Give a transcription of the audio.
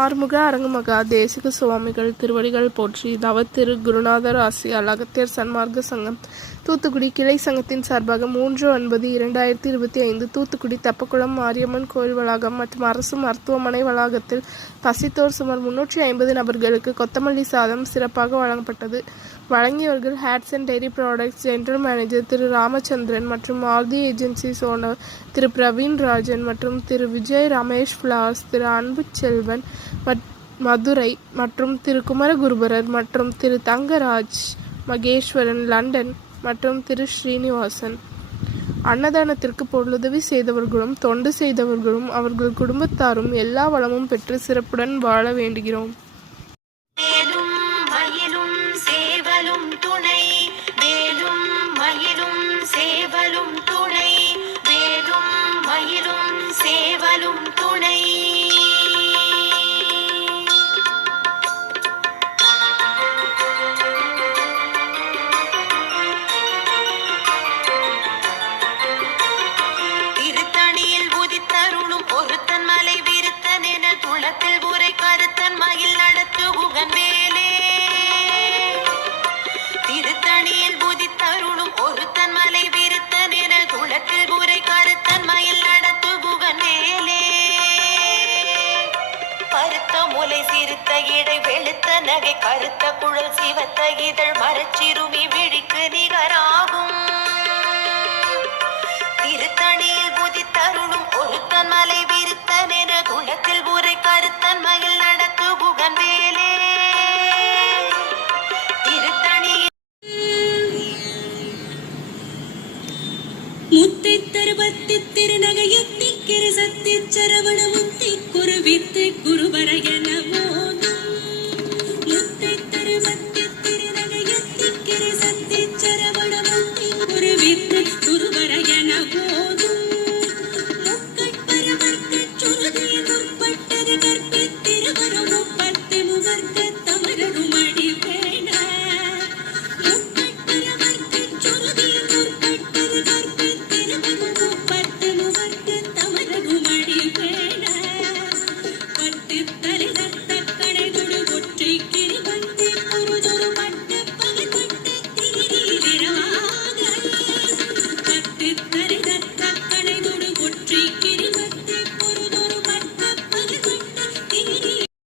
ஆறுமுக அரங்கமகா தேசிக சுவாமிகள் திருவடிகள் போற்றி. தவத்திரு குருநாதர் ஆசியால் அகத்தியர் சன்மார்க்க சங்கம் தூத்துக்குடி கிளை சங்கத்தின் சார்பாக 3/9/2025 தூத்துக்குடி தெப்பக்குளம் மாரியம்மன் கோயில் வளாகம் மற்றும் அரசு மருத்துவமனை வளாகத்தில் பசித்தோர் சுமார் 350 நபர்களுக்கு கொத்தமல்லி சாதம் சிறப்பாக வழங்கப்பட்டது. வழங்கியவர்கள் Hatsun dairy products general manager திரு ராமச்சந்திரன் மற்றும் ஆர்தி ஏஜென்சிஸ் ஓனர் திரு பிரவீன் ராஜன் மற்றும் திரு விஜய் ரமேஷ் ஃபிளார்ஸ், திரு அன்பு செல்வன் மதுரை மற்றும் திரு குமரகுருபரர் மற்றும் திரு தங்கராஜ் மகேஸ்வரன் லண்டன் மற்றும் திரு ஸ்ரீனிவாசன். அன்னதானத்திற்கு பொருளுதவி செய்தவர்களும் தொண்டு செய்தவர்களும் அவர்கள் குடும்பத்தாரும் எல்லா வளமும் பெற்று சிறப்புடன் வாழ வேண்டுகிறோம். வெளுத்த நகை கருத்த குழல் சிவத்த இதழ் மரச்சிறுமி விழிக்கு நிகராகும். திருத்தணியில் புதித்தருளும் ஒருத்தன் மலை விருத்தன் என குளத்தில் உரை கருத்தன் மயில் நடத்து புகன் வேலே. திருத்தணியில் முத்தை தருபத்தி திருநகையத்தி கிருசத்தி சரவண முத்தி குருவித்து குருவரையன